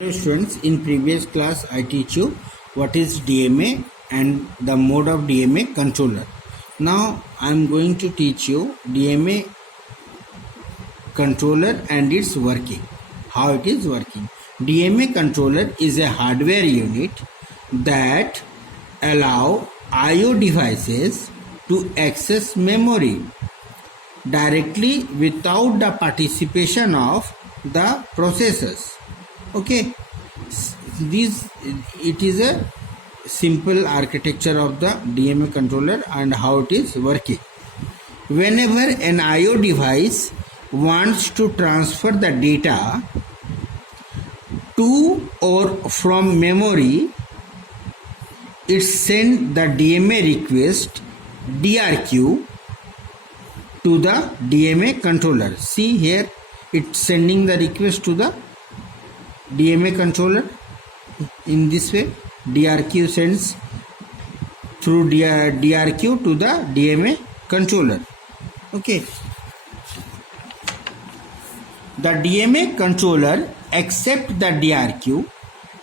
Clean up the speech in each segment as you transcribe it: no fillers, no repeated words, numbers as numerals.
Hello students, in previous class I teach you what is DMA and the mode of DMA controller. Now I am going to teach you DMA controller and its working, how it is working. DMA controller is a hardware unit that allow IO devices to access memory directly without the participation of the processors. Okay, it is a simple architecture of the DMA controller and how it is working. Whenever an IO device wants to transfer the data to or from memory, it sends the DMA request DRQ to the DMA controller. See here, it's sending the request to the DMA controller. In this way, DRQ sends through DRQ to the DMA controller. Okay. The DMA controller accepts the DRQ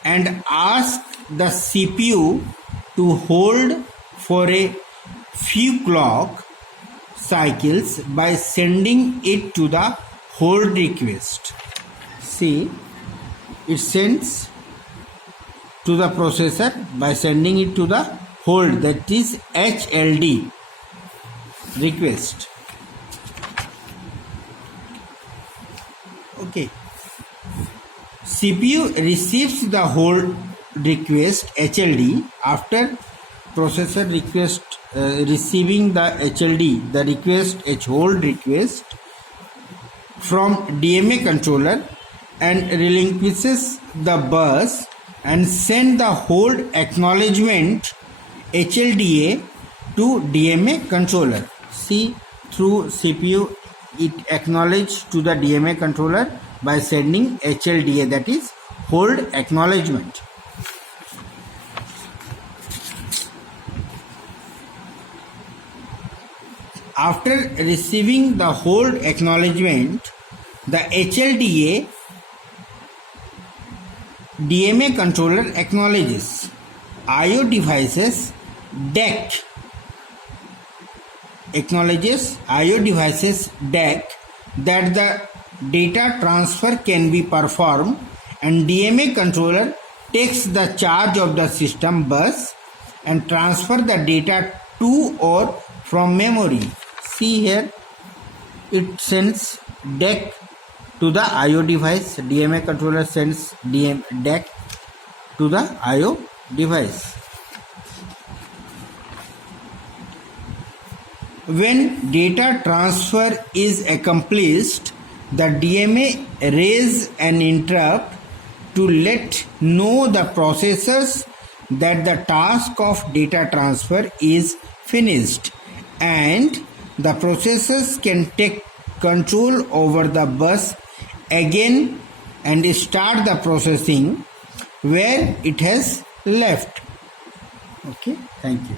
and asks the CPU to hold for a few clock cycles by sending it to the hold request. See, it sends to the processor by sending it to the hold, that is HLD request. Okay. CPU receives the hold request HLD after processor request receiving the HLD, the request hold request from DMA controller, and relinquishes the bus and send the hold acknowledgement HLDA to DMA controller. See, through CPU it acknowledged to the DMA controller by sending HLDA, that is hold acknowledgement. After receiving the hold acknowledgement, the HLDA DMA controller acknowledges IO devices DEC that the data transfer can be performed, and DMA controller takes the charge of the system bus and transfer the data to or from memory. See here, it sends DEC to the IO device. DMA controller sends DEC to the IO device. When data transfer is accomplished, the DMA raises an interrupt to let know the processors that the task of data transfer is finished, and the processors can take control over the bus again and start the processing where it has left. Okay, thank you.